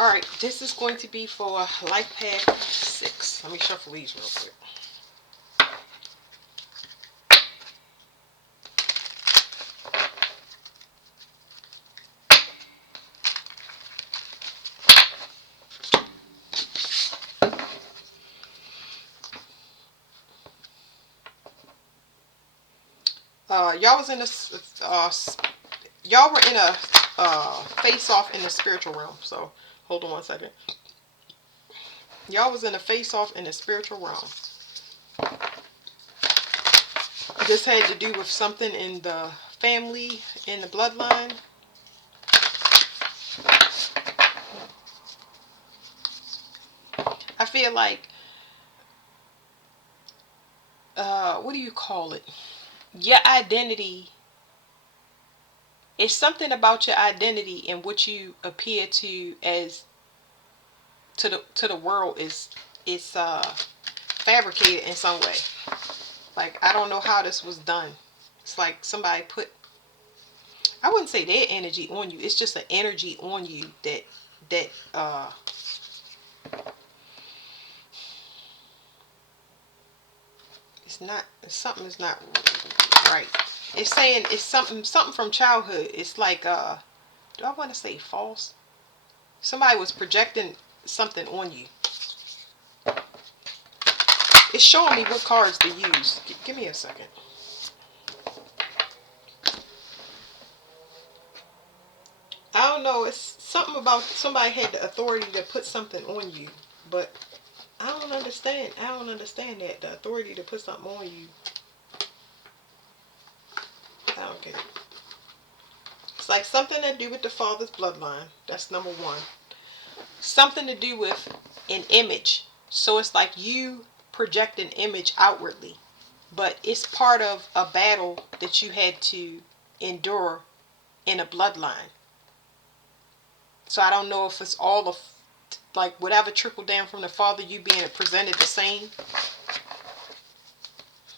Alright, this is going to be for Life Path 6. Let me shuffle these real quick. Y'all was in a y'all were in a face off in the spiritual realm. So hold on one second. Y'all was in a face off in the spiritual realm. This had to do with something in the family, in the bloodline. I feel like, what do you call it? Your identity. It's something about your identity and what you appear to as to the world is fabricated in some way. Like, I don't know how this was done. It's like somebody put, I wouldn't say their energy on you. It's just an energy on you that it's not, something is not right. It's saying it's something from childhood. It's like do I want to say false? Somebody was projecting something on you. It's showing me what cards to use. Give me a second. I don't know. It's something about somebody had the authority to put something on you, but I don't understand. I don't understand that, the authority to put something on you. I don't get it. It's like something to do with the father's bloodline. That's number one. Something to do with an image. So it's like you project an image outwardly, but it's part of a battle that you had to endure in a bloodline. So I don't know if it's all of, like, whatever trickled down from the father, you being presented the same.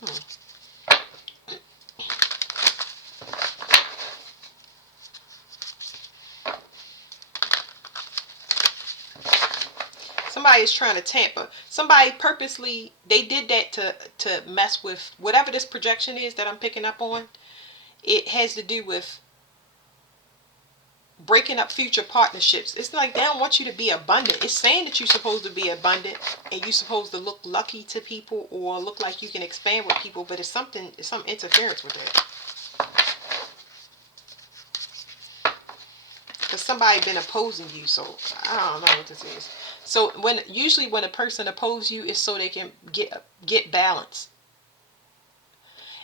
Hmm. Somebody is trying to tamper. Somebody purposely, they did that to mess with whatever this projection is that I'm picking up on. It has to do with breaking up future partnerships. It's like they don't want you to be abundant. It's saying that you're supposed to be abundant and you're supposed to look lucky to people or look like you can expand with people, but it's some interference with that. Because somebody been opposing you, so I don't know what this is. So usually when a person opposes you, it's so they can get balance.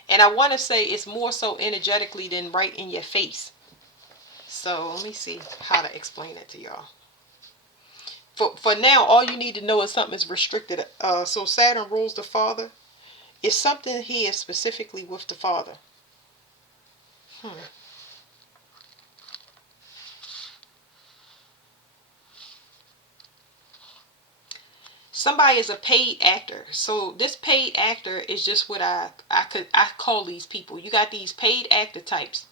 And I want to say it's more so energetically than right in your face. So let me see how to explain it to y'all. For now, all you need to know is something is restricted. So Saturn rules the father. It's something here specifically with the father. Hmm. Somebody is a paid actor. So this paid actor is just what I call these people. You got these paid actor types.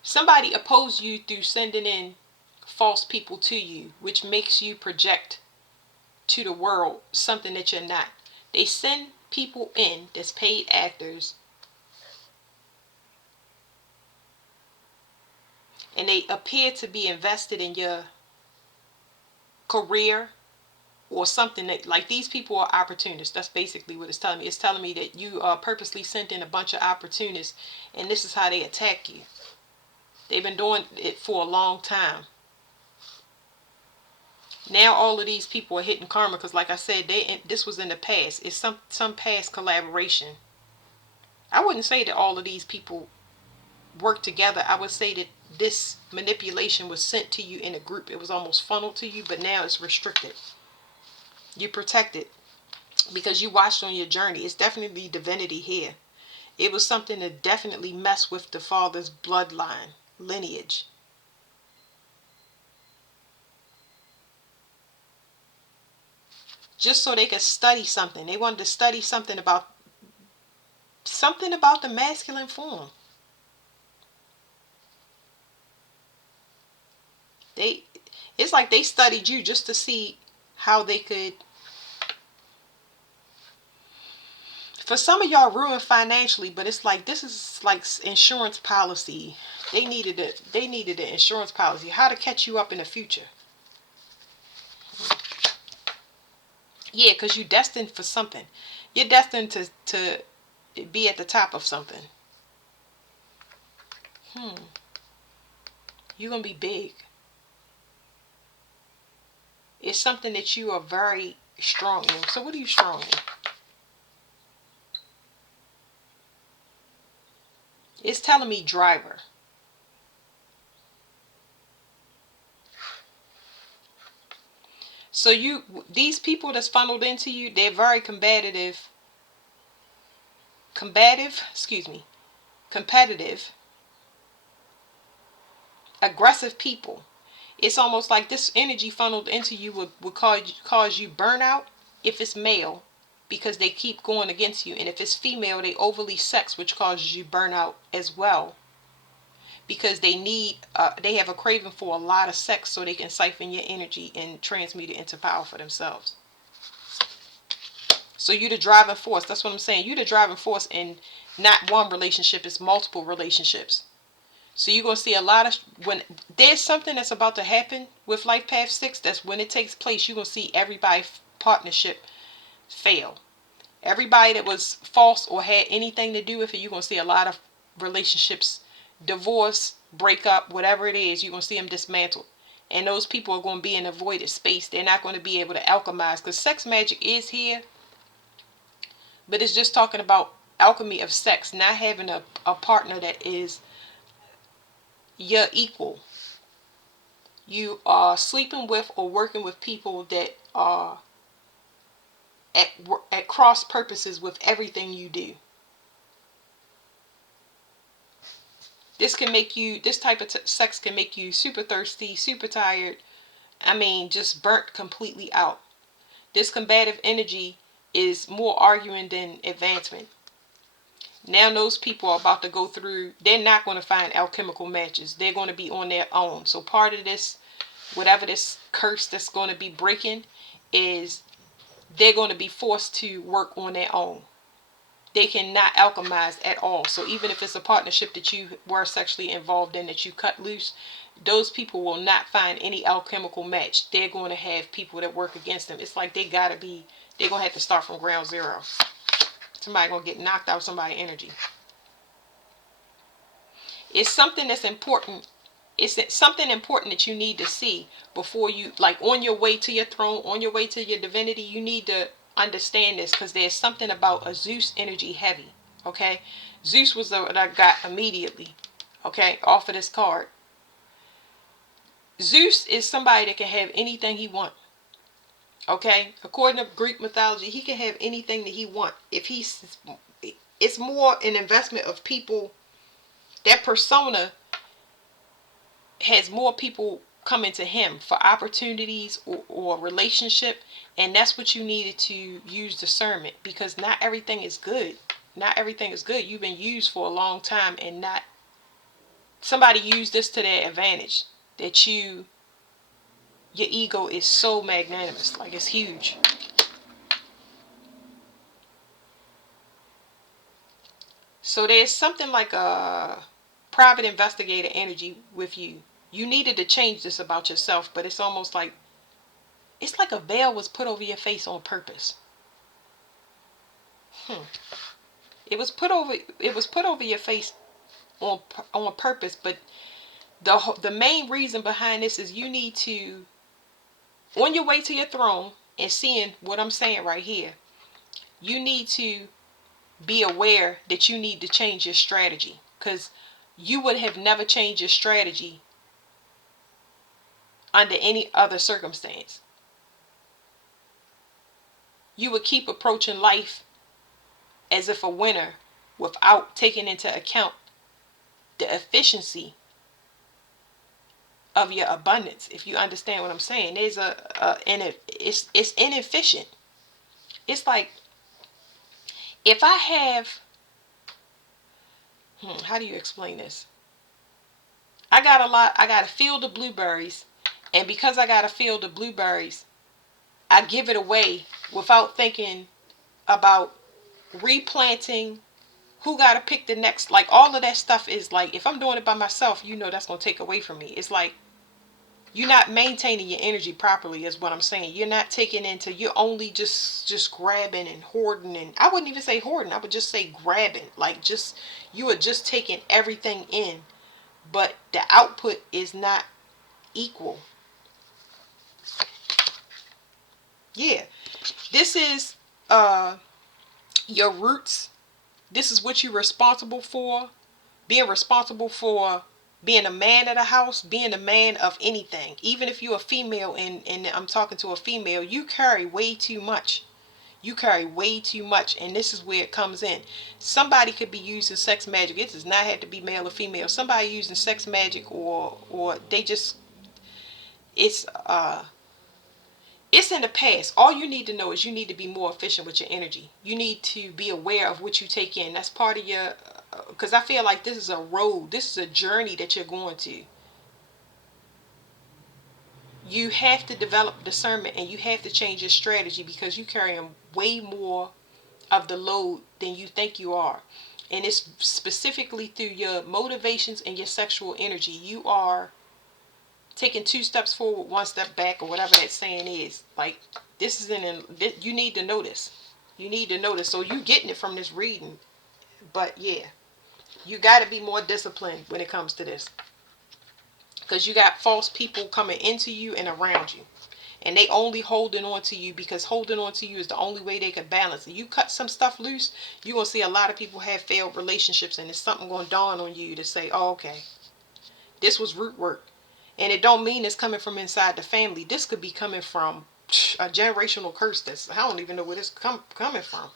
Somebody opposed you through sending in false people to you, which makes you project to the world something that you're not. They send people in that's paid actors and they appear to be invested in your career or something, that like these people are opportunists. That's basically what it's telling me. It's telling me that you purposely sent in a bunch of opportunists and this is how they attack you. They've been doing it for a long time. Now all of these people are hitting karma because, like I said, this was in the past. It's some past collaboration. I wouldn't say that all of these people work together. I would say that this manipulation was sent to you in a group. It was almost funneled to you, but now it's restricted. You're protected because you watched on your journey. It's definitely divinity here. It was something that definitely messed with the father's bloodline, lineage. Just so they could study something. They wanted to study something about the masculine form. They It's like they studied you just to see how they could. For some of y'all ruined financially, but it's like this is like insurance policy. They needed it. They needed an insurance policy. How to catch you up in the future. Yeah, because you're destined for something. You're destined to be at the top of something. You're gonna be big. It's something that you are very strong in. So what are you strong in? It's telling me driver. So these people that's funneled into you, they're very competitive, aggressive people. It's almost like this energy funneled into you would cause you burnout if it's male, because they keep going against you. And if it's female, they overly sex, which causes you burnout as well, because they have a craving for a lot of sex so they can siphon your energy and transmute it into power for themselves. So you the driving force. That's what I'm saying. You the driving force in not one relationship, it's multiple relationships. So you're going to see a lot of, when there's something that's about to happen with Life Path 6, that's when it takes place, you're going to see everybody partnership fail. Everybody that was false or had anything to do with it, you're going to see a lot of relationships, divorce, breakup, whatever it is, you're going to see them dismantled. And those people are going to be in a voided space. They're not going to be able to alchemize, because sex magic is here, but it's just talking about alchemy of sex, not having a partner that is your equal. You are sleeping with or working with people that are at cross purposes with everything you do. This type of sex can make you super thirsty, super tired. I mean, just burnt completely out. This combative energy is more arguing than advancement. Now those people are about to go through, they're not going to find alchemical matches. They're going to be on their own. So part of this, whatever this curse that's going to be breaking, is they're going to be forced to work on their own. They cannot alchemize at all. So even if it's a partnership that you were sexually involved in that you cut loose, those people will not find any alchemical match. They're going to have people that work against them. It's like they're going to have to start from ground zero. Somebody going to get knocked out of somebody's energy. It's something that's important. It's something important that you need to see before you, like on your way to your throne, on your way to your divinity. You need to understand this, because there's something about a Zeus energy heavy. Okay, Zeus was what I got immediately. Okay, off of this card. Zeus is somebody that can have anything he wants. Okay, according to Greek mythology, he can have anything that he wants. It's more an investment of people. That persona has more people coming to him for opportunities or relationship, and that's what you needed to use discernment, because not everything is good. Not everything is good. You've been used for a long time, and not somebody used this to their advantage, that your ego is so magnanimous, like it's huge. So there's something like a private investigator energy with you. You needed to change this about yourself, but it's almost like it's like a veil was put over your face on purpose. It was put over your face on purpose, but the main reason behind this is you need to, on your way to your throne and seeing what I'm saying right here, you need to be aware that you need to change your strategy, because you would have never changed your strategy under any other circumstance. You would keep approaching life as if a winner without taking into account the efficiency of your abundance. If you understand what I'm saying, there's it's inefficient. It's like if I have, how do you explain this? I got a field of blueberries, And because I got a field of blueberries, I give it away without thinking about replanting, who got to pick the next. Like, all of that stuff is like, if I'm doing it by myself, that's going to take away from me. It's like, you're not maintaining your energy properly, is what I'm saying. You're not taking into, you're only just grabbing and hoarding. And I wouldn't even say hoarding, I would just say grabbing. Like, just, you are just taking everything in, but the output is not equal. Yeah, this is your roots. This is what you're responsible for. Being responsible for being a man of the house, being a man of anything. Even if you're a female, and I'm talking to a female, you carry way too much. You carry way too much, and this is where it comes in. Somebody could be using sex magic. It does not have to be male or female. Somebody using sex magic, or they just, it's it's in the past. All you need to know is you need to be more efficient with your energy. You need to be aware of what you take in. That's part of your, because I feel like this is a road. This is a journey that you're going to. You have to develop discernment, and you have to change your strategy, because you're carrying way more of the load than you think you are. And it's specifically through your motivations and your sexual energy. You are taking 2 steps forward, 1 step back, or whatever that saying is. Like, this is you need to know this. You need to know this. So you getting it from this reading. But yeah, you got to be more disciplined when it comes to this, because you got false people coming into you and around you, and they only holding on to you because holding on to you is the only way they could balance it. You cut some stuff loose, you're going to see a lot of people have failed relationships, and it's something going to dawn on you to say, oh, okay, this was root work. And it don't mean it's coming from inside the family. This could be coming from a generational curse that's, I don't even know where this coming from.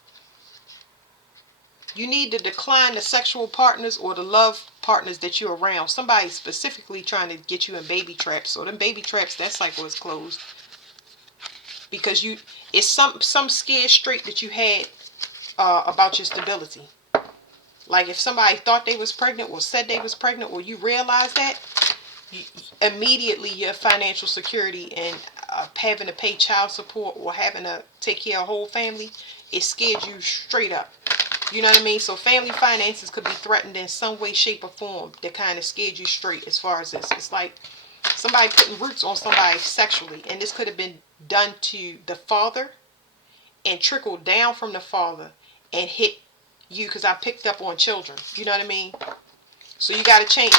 You need to decline the sexual partners or the love partners that you're around. Somebody specifically trying to get you in baby traps. So them baby traps, that cycle is closed. Because it's some scared straight that you had about your stability. Like, if somebody thought they was pregnant or said they was pregnant, or you realize that, immediately your financial security and having to pay child support or having to take care of a whole family, it scared you straight up. You know what I mean? So family finances could be threatened in some way, shape, or form that kind of scared you straight as far as this. It's like somebody putting roots on somebody sexually, and this could have been done to the father and trickled down from the father and hit you, because I picked up on children. You know what I mean? So you got to change.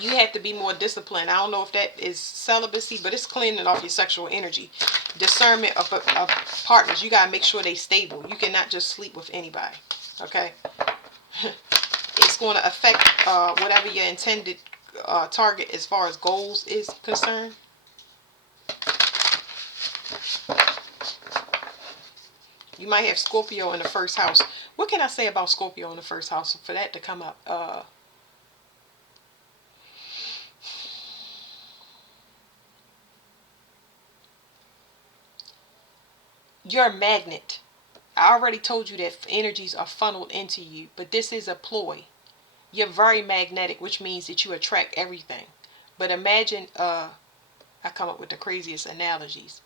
You have to be more disciplined. I don't know if that is celibacy, but it's cleaning off your sexual energy. Discernment of partners. You got to make sure they stable. You cannot just sleep with anybody. Okay? It's going to affect whatever your intended target as far as goals is concerned. You might have Scorpio in the first house. What can I say about Scorpio in the first house for that to come up? You're a magnet. I already told you that energies are funneled into you, but this is a ploy. You're very magnetic, which means that you attract everything. But imagine, I come up with the craziest analogies.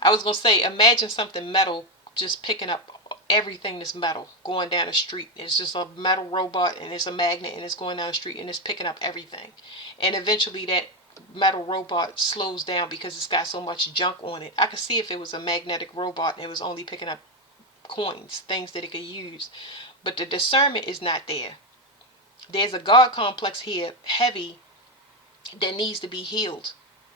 I was going to say, imagine something metal just picking up everything that's metal going down the street. It's just a metal robot, and it's a magnet, and it's going down the street, and it's picking up everything. And eventually that metal robot slows down because it's got so much junk on it. I could see if it was a magnetic robot and it was only picking up coins, things that it could use. But the discernment is not there. There's a God complex here, heavy, that needs to be healed.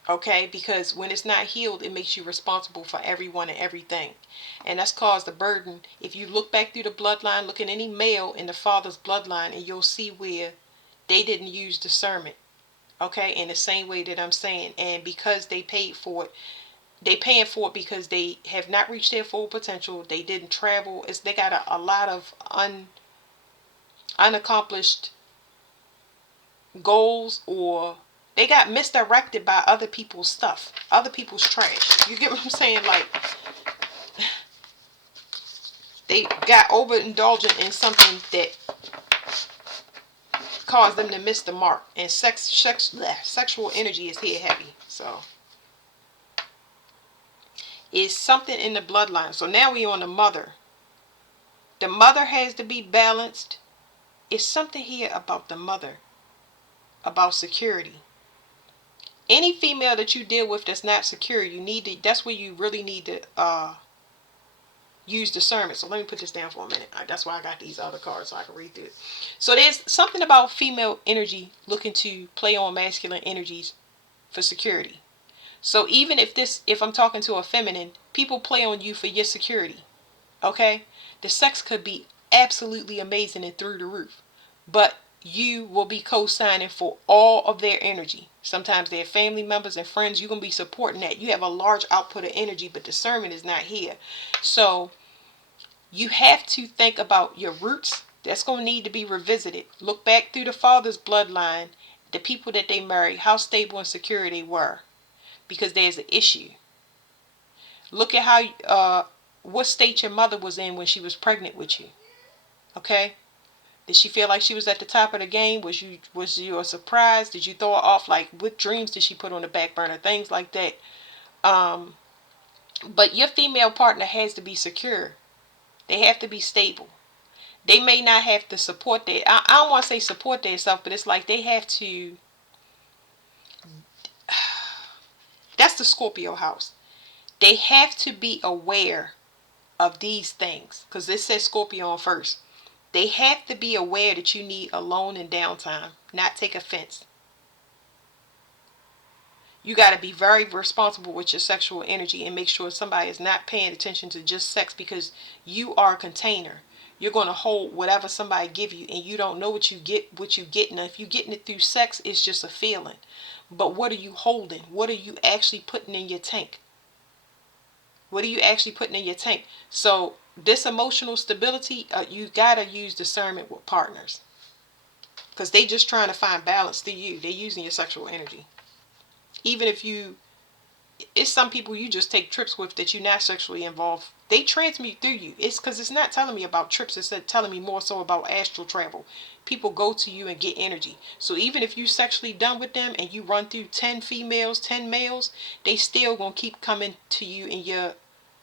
Okay, because when it's not healed, it makes you responsible for everyone and everything. And that's caused a burden. If you look back through the bloodline, look at any male in the father's bloodline, and you'll see where they didn't use discernment. Okay, in the same way that I'm saying. And because they paid for it, they paying for it because they have not reached their full potential. They didn't travel. They got a lot of unaccomplished goals, or they got misdirected by other people's stuff, other people's trash. You get what I'm saying? Like, they got overindulgent in something that cause them to miss the mark. And sexual energy is here heavy. So it's something in the bloodline. So now we on the mother. The mother has to be balanced. It's something here about the mother, about security. Any female that you deal with that's not secure, you need to, that's where you really need to use discernment. So let me put this down for a minute. That's why I got these other cards so I can read through it. So there's something about female energy looking to play on masculine energies for security. So even if I'm talking to a feminine, people play on you for your security. Okay? The sex could be absolutely amazing and through the roof, but you will be co-signing for all of their energy. Sometimes they're family members and friends. You're going to be supporting that. You have a large output of energy, but discernment is not here. So you have to think about your roots. That's going to need to be revisited. Look back through the father's bloodline, the people that they married, how stable and secure they were, because there's an issue. Look at how what state your mother was in when she was pregnant with you. Okay? Did she feel like she was at the top of the game? Was you a surprise? Did you throw her off? Like, what dreams did she put on the back burner? Things like that. But your female partner has to be secure. They have to be stable. They may not have to support their, I don't want to say support themselves, but it's like they have to, that's the Scorpio house. They have to be aware of these things, because this says Scorpio on first. They have to be aware that you need alone and downtime, not take offense. You got to be very responsible with your sexual energy and make sure somebody is not paying attention to just sex, because you are a container. You're going to hold whatever somebody give you, and you don't know what you get. Now, if you're getting it through sex, it's just a feeling. But what are you holding? What are you actually putting in your tank? What are you actually putting in your tank? So this emotional stability, you got to use discernment with partners, because they just trying to find balance through you. They're using your sexual energy. Even if it's some people you just take trips with that you're not sexually involved. They transmute through you. It's because it's not telling me about trips. It's telling me more so about astral travel. People go to you and get energy. So even if you sexually done with them and you run through 10 females, 10 males, they still going to keep coming to you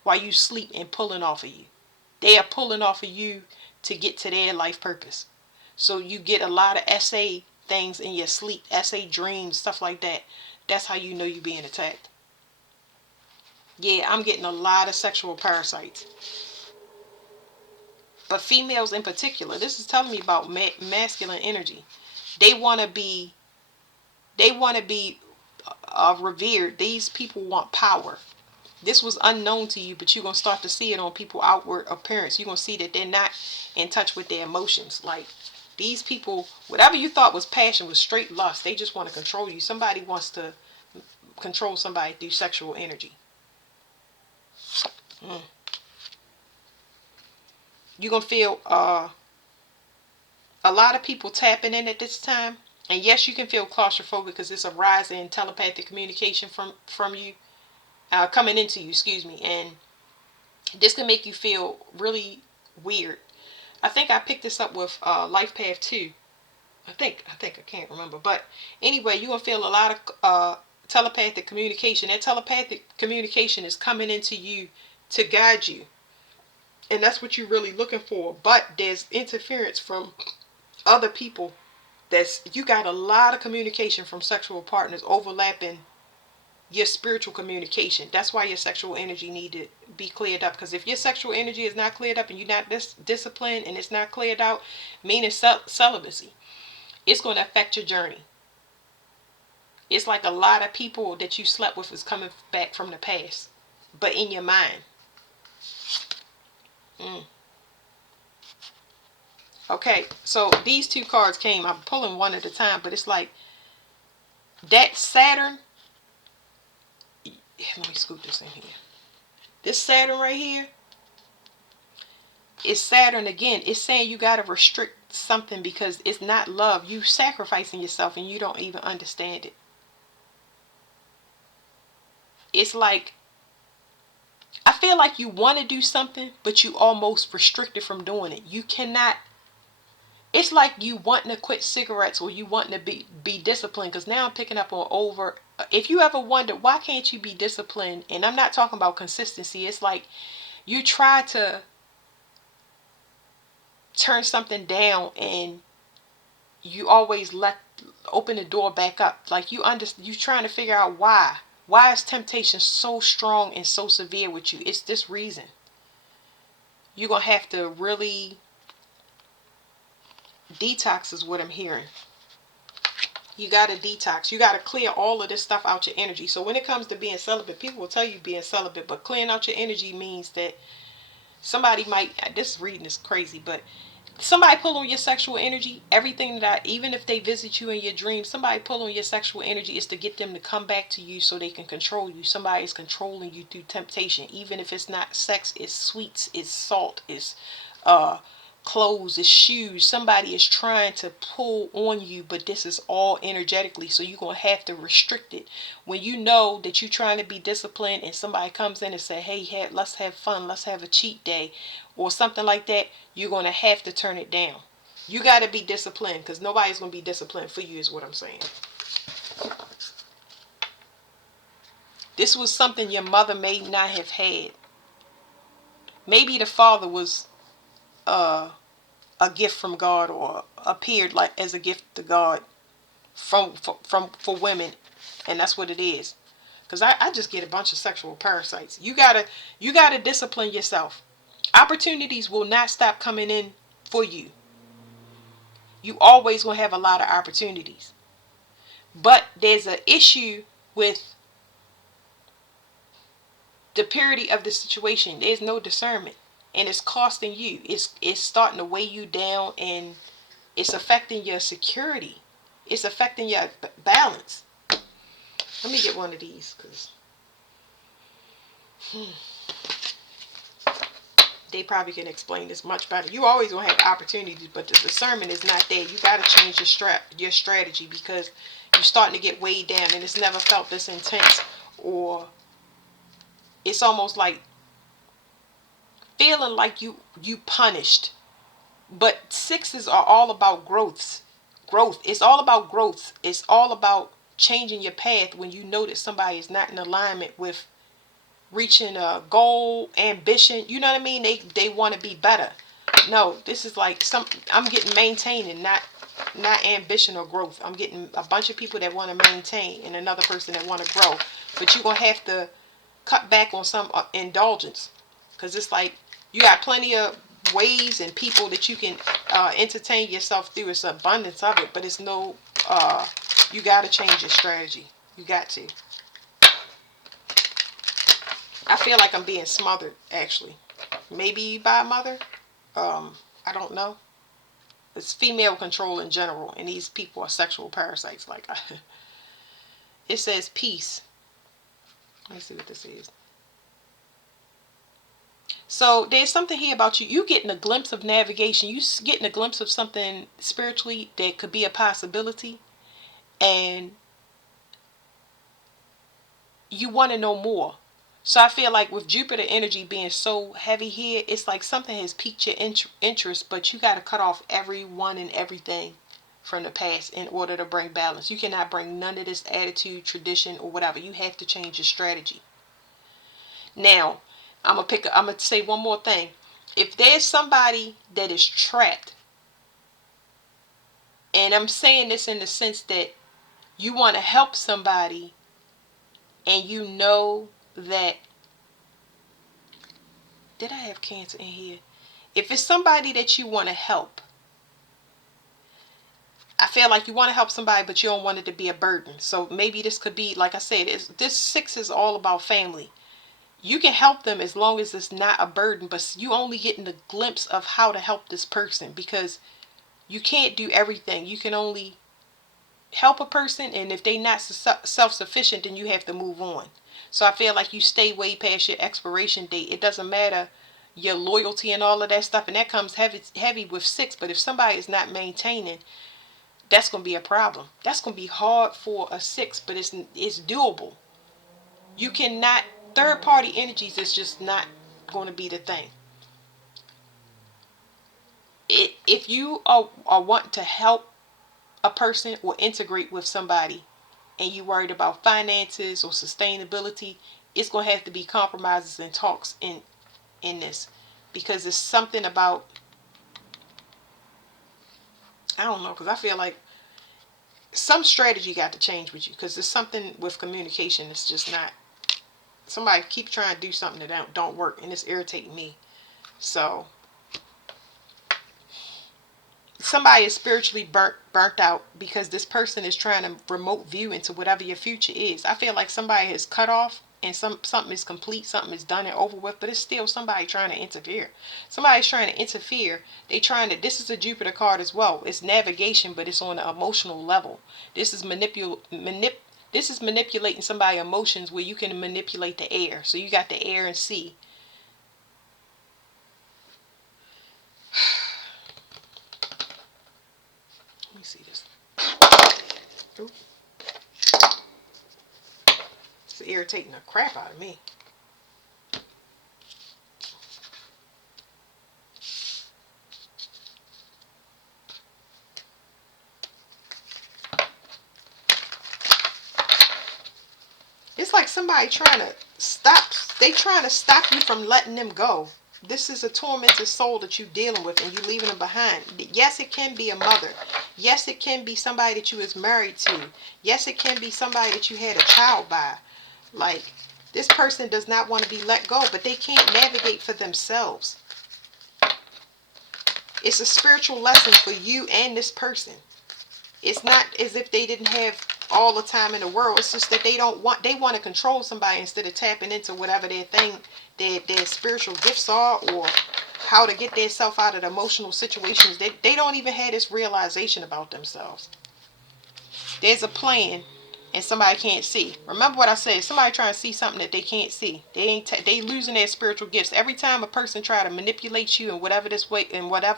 while you sleep and pulling off of you. They are pulling off of you to get to their life purpose. So you get a lot of SA things in your sleep, SA dreams, stuff like that. That's how you know you're being attacked. Yeah, I'm getting a lot of sexual parasites. But females in particular, this is telling me about masculine energy. They want to be revered. These people want power. This was unknown to you, but you're going to start to see it on people's outward appearance. You're going to see that they're not in touch with their emotions. Like, these people, whatever you thought was passion was straight lust. They just want to control you. Somebody wants to control somebody through sexual energy. You're going to feel a lot of people tapping in at this time. And yes, you can feel claustrophobic because it's a rise in telepathic communication from you, coming into you, excuse me. And this can make you feel really weird. I think I picked this up with Life Path 2. I think I can't remember. But anyway, you're going to feel a lot of telepathic communication. That telepathic communication is coming into you to guide you. And that's what you're really looking for. But there's interference from other people. You got a lot of communication from sexual partners overlapping your spiritual communication. That's why your sexual energy need to be cleared up. Because if your sexual energy is not cleared up and you're not disciplined and it's not cleared out, meaning celibacy, it's going to affect your journey. It's like a lot of people that you slept with is coming back from the past, but in your mind. Okay, so these two cards came. I'm pulling one at a time, but it's like that Saturn. Let me scoop this in here. This Saturn right here is Saturn again. It's saying you got to restrict something because it's not love. You sacrificing yourself and you don't even understand it. It's like, I feel like you want to do something, but you almost restricted from doing it. You cannot It's like you wanting to quit cigarettes or you wanting to be disciplined. Because now I'm picking up on over. If you ever wonder why can't you be disciplined, and I'm not talking about consistency. It's like you try to turn something down and you always let open the door back up. Like you trying to figure out why. Why is temptation so strong and so severe with you? It's this reason. You're gonna have to really detox is what I'm hearing. You gotta detox. You gotta clear all of this stuff out your energy. So when it comes to being celibate, people will tell you being celibate, but clearing out your energy means that somebody might, this reading is crazy, but somebody pull on your sexual energy. Everything that, even if they visit you in your dreams, somebody pull on your sexual energy is to get them to come back to you so they can control you. Somebody is controlling you through temptation. Even if it's not sex, it's sweets, it's salt, it's uh clothes, it's shoes. Somebody is trying to pull on you, but this is all energetically, so you're gonna have to restrict it. When you know that you're trying to be disciplined and somebody comes in and say, hey, let's have fun, let's have a cheat day or something like that, you're gonna have to turn it down. You got to be disciplined, because nobody's gonna be disciplined for you is what I'm saying. This was something your mother may not have had. Maybe the father was uh a gift from God, or appeared like as a gift to God for women, and that's what it is. Because I just get a bunch of sexual parasites. You gotta discipline yourself. Opportunities will not stop coming in for you. You always will have a lot of opportunities, but there's an issue with the purity of the situation. There's no discernment, and it's costing you. It's starting to weigh you down, and it's affecting your security. It's affecting your balance. Let me get one of these, because they probably can explain this much better. You always gonna have opportunities, but the discernment is not there. You gotta change your strategy, because you're starting to get weighed down, and it's never felt this intense. Or it's almost like feeling like you punished. But sixes are all about growth. It's all about growth. It's all about changing your path when you know that somebody is not in alignment with reaching a goal, ambition. You know what I mean? They want to be better. No, this is like I'm getting maintaining, not ambition or growth. I'm getting a bunch of people that want to maintain and another person that want to grow. But you're going to have to cut back on some indulgence, because it's like you got plenty of ways and people that you can entertain yourself through. It's abundance of it, but it's no you got to change your strategy. You got to. I feel like I'm being smothered, actually. Maybe by a mother. I don't know. It's female control in general, and these people are sexual parasites. Like, it says peace. Let me see what this is. So there's something here about you. You getting a glimpse of navigation. You getting a glimpse of something spiritually that could be a possibility, and you want to know more. So I feel like with Jupiter energy being so heavy here, it's like something has piqued your interest, but you got to cut off everyone and everything from the past in order to bring balance. You cannot bring none of this attitude, tradition, or whatever. You have to change your strategy. Now, I'm gonna say one more thing. If there's somebody that is trapped, and I'm saying this in the sense that you want to help somebody, and you know that, did I have Cancer in here? If it's somebody that you want to help, I feel like you want to help somebody, but you don't want it to be a burden. So maybe this could be, like I said, this 6 is all about family. You can help them as long as it's not a burden, but you only getting a glimpse of how to help this person, because you can't do everything. You can only help a person, and if they're not self-sufficient, then you have to move on. So I feel like you stay way past your expiration date. It doesn't matter your loyalty and all of that stuff, and that comes heavy with 6. But if somebody is not maintaining, that's going to be a problem. That's going to be hard for a 6, but it's doable. You cannot, third party energies is just not going to be the thing. if you are wanting to help a person or integrate with somebody, and you worried about finances or sustainability, it's going to have to be compromises and talks in this, because it's something about, I don't know, because I feel like some strategy got to change with you, because there's something with communication that's just not, somebody keep trying to do something that don't work, and it's irritating me. So somebody is spiritually burnt out because this person is trying to remote view into whatever your future is. I feel like somebody has cut off, and something is complete, something is done and over with, but it's still somebody trying to interfere. Somebody's trying to interfere. This is a Jupiter card as well. It's navigation, but it's on an emotional level. This is this is manipulating somebody's emotions, where you can manipulate the air. So you got the air and sea. Let me see this. Ooh. It's irritating the crap out of me. It's like somebody trying to stop. They trying to stop you from letting them go. This is a tormented soul that you're dealing with, and you're leaving them behind. Yes, it can be a mother. Yes, it can be somebody that you was married to. Yes, it can be somebody that you had a child by. Like, this person does not want to be let go, but they can't navigate for themselves. It's a spiritual lesson for you and this person. It's not as if they didn't have all the time in the world. It's just that they want to control somebody instead of tapping into whatever their spiritual gifts are, or how to get themselves out of the emotional situations. They don't even have this realization about themselves. There's a plan, and somebody can't see. Remember what I said. Somebody trying to see something that they can't see. They losing their spiritual gifts. Every time a person try to manipulate you in whatever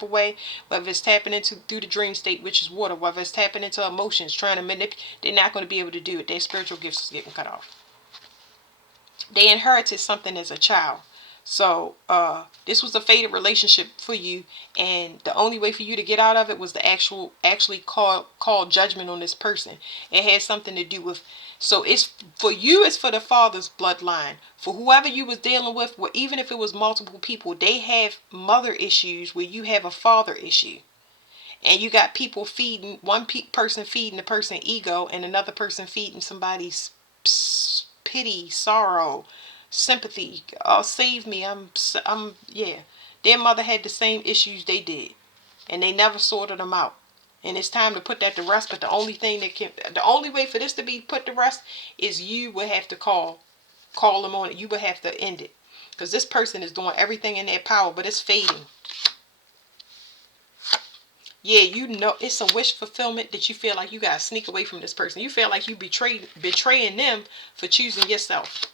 way, whether it's tapping into through the dream state, which is water, whether it's tapping into emotions, trying to manipulate, they're not going to be able to do it. Their spiritual gifts is getting cut off. They inherited something as a child. So this was a fated relationship for you, and the only way for you to get out of it was to actually call judgment on this person. It had something to do with, so it's for you, it's for the father's bloodline. For whoever you was dealing with, even if it was multiple people, they have mother issues where you have a father issue. And you got people feeding, person feeding the person ego, and another person feeding somebody's pity, sorrow, sympathy. Oh, save me. Yeah. Their mother had the same issues they did, and they never sorted them out. And it's time to put that to rest. But the only way for this to be put to rest is you would have to call them on it. You would have to end it, because this person is doing everything in their power, but it's fading. Yeah, it's a wish fulfillment that you feel like you gotta sneak away from this person. You feel like you betraying them for choosing yourself.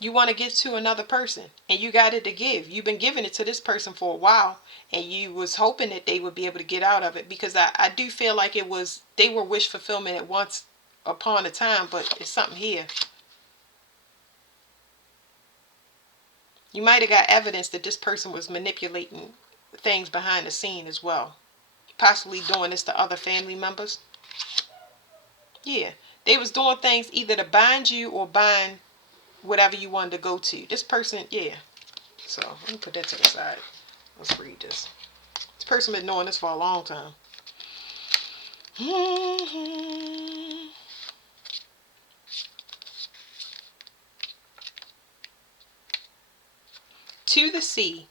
You want to get to another person, and you got it to give. You've been giving it to this person for a while, and you was hoping that they would be able to get out of it, because I do feel like they were wish fulfillment at once upon a time, but it's something here. You might have got evidence that this person was manipulating things behind the scene as well. Possibly doing this to other family members. Yeah. They was doing things either to bind you or bind whatever you wanted to go to. This person, yeah. So, let me put that to the side. Let's read this. This person been knowing this for a long time. To the sea.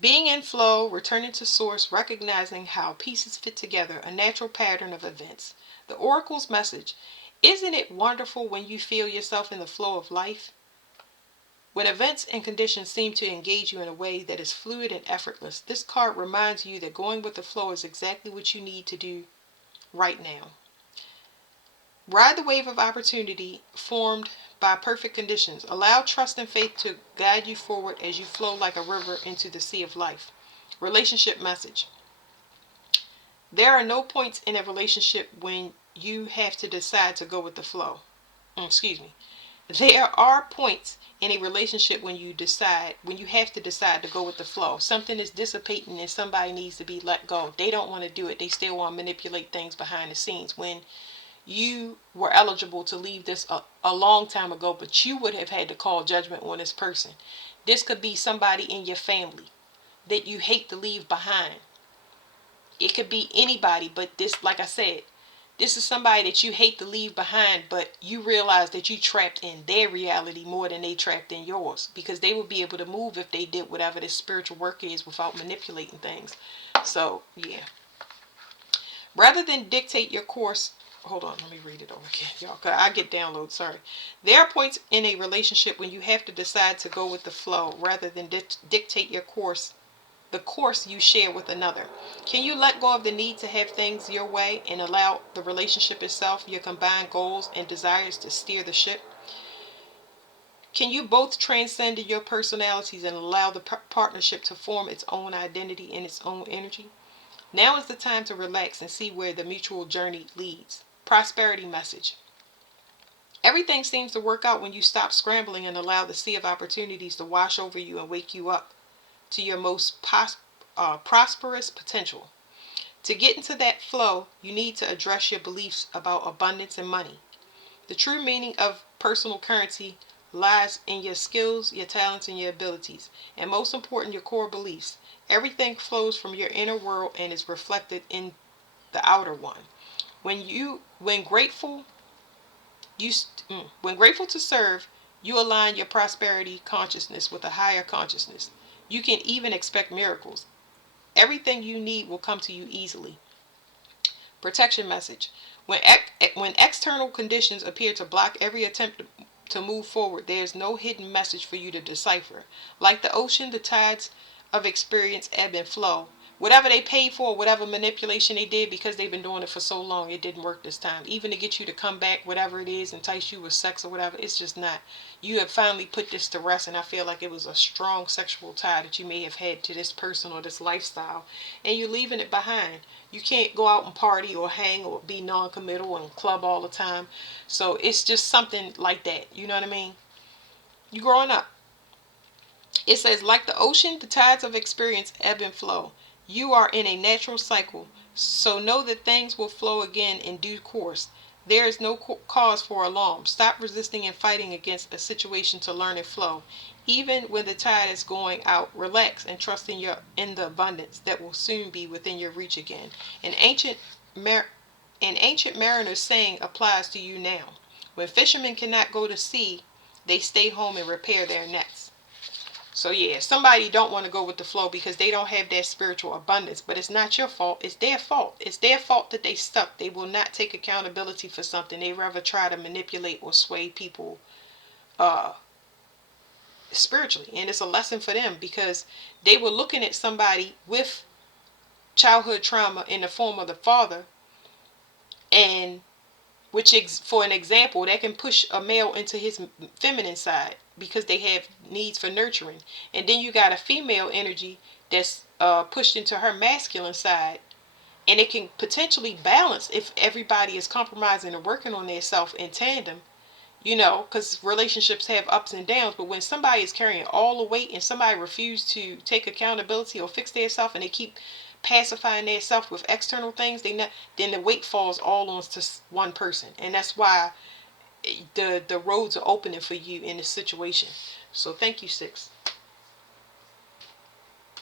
Being in flow, returning to source, recognizing how pieces fit together, a natural pattern of events. The oracle's message. Isn't it wonderful when you feel yourself in the flow of life? When events and conditions seem to engage you in a way that is fluid and effortless, this card reminds you that going with the flow is exactly what you need to do right now. Ride the wave of opportunity formed by perfect conditions. Allow trust and faith to guide you forward as you flow like a river into the sea of life. Relationship message. There are no points in a relationship when you have to decide to go with the flow. Excuse me. There are points in a relationship when you have to decide to go with the flow. Something is dissipating and somebody needs to be let go. They don't want to do it. They still want to manipulate things behind the scenes. When you were eligible to leave this a long time ago, but you would have had to call judgment on this person. This could be somebody in your family that you hate to leave behind. It could be anybody, but this, like I said, this is somebody that you hate to leave behind, but you realize that you trapped in their reality more than they trapped in yours, because they would be able to move if they did whatever this spiritual work is without manipulating things. So, yeah. Rather than dictate your course, hold on, let me read it over again, y'all, because I get downloads, sorry. There are points in a relationship when you have to decide to go with the flow rather than dictate your course, the course you share with another. Can you let go of the need to have things your way and allow the relationship itself, your combined goals and desires to steer the ship? Can you both transcend your personalities and allow the partnership to form its own identity and its own energy? Now is the time to relax and see where the mutual journey leads. Prosperity message. Everything seems to work out when you stop scrambling and allow the sea of opportunities to wash over you and wake you up to your most prosperous potential. To get into that flow, you need to address your beliefs about abundance and money. The true meaning of personal currency lies in your skills, your talents, and your abilities, and most important, your core beliefs. Everything flows from your inner world and is reflected in the outer one. When grateful, when grateful to serve, you align your prosperity consciousness with a higher consciousness. You can even expect miracles. Everything you need will come to you easily. Protection message. When external conditions appear to block every attempt to move forward, there is no hidden message for you to decipher. Like the ocean, the tides of experience ebb and flow. Whatever they paid for, whatever manipulation they did, because they've been doing it for so long, it didn't work this time. Even to get you to come back, whatever it is, entice you with sex or whatever, it's just not. You have finally put this to rest, and I feel like it was a strong sexual tie that you may have had to this person or this lifestyle, and you're leaving it behind. You can't go out and party or hang or be non-committal and club all the time. So it's just something like that. You know what I mean? You growing up. It says, like the ocean, the tides of experience ebb and flow. You are in a natural cycle, so know that things will flow again in due course. There is no cause for alarm. Stop resisting and fighting against a situation to learn and flow. Even when the tide is going out, relax and trust in the abundance that will soon be within your reach again. An ancient mariner's saying applies to you now. When fishermen cannot go to sea, they stay home and repair their nets. So yeah, somebody don't want to go with the flow because they don't have that spiritual abundance, but it's not your fault. It's their fault. It's their fault that they stuck. They will not take accountability for something. They rather try to manipulate or sway people uh spiritually. And it's a lesson for them because they were looking at somebody with childhood trauma in the form of the father, and for an example, that can push a male into his feminine side because they have needs for nurturing. And then you got a female energy that's pushed into her masculine side, and it can potentially balance if everybody is compromising and working on their self in tandem. Because relationships have ups and downs, but when somebody is carrying all the weight and somebody refuses to take accountability or fix their self, and they keep pacifying their self with external things, then the weight falls all on to one person, and that's why the roads are opening for you in this situation. So thank you, Six.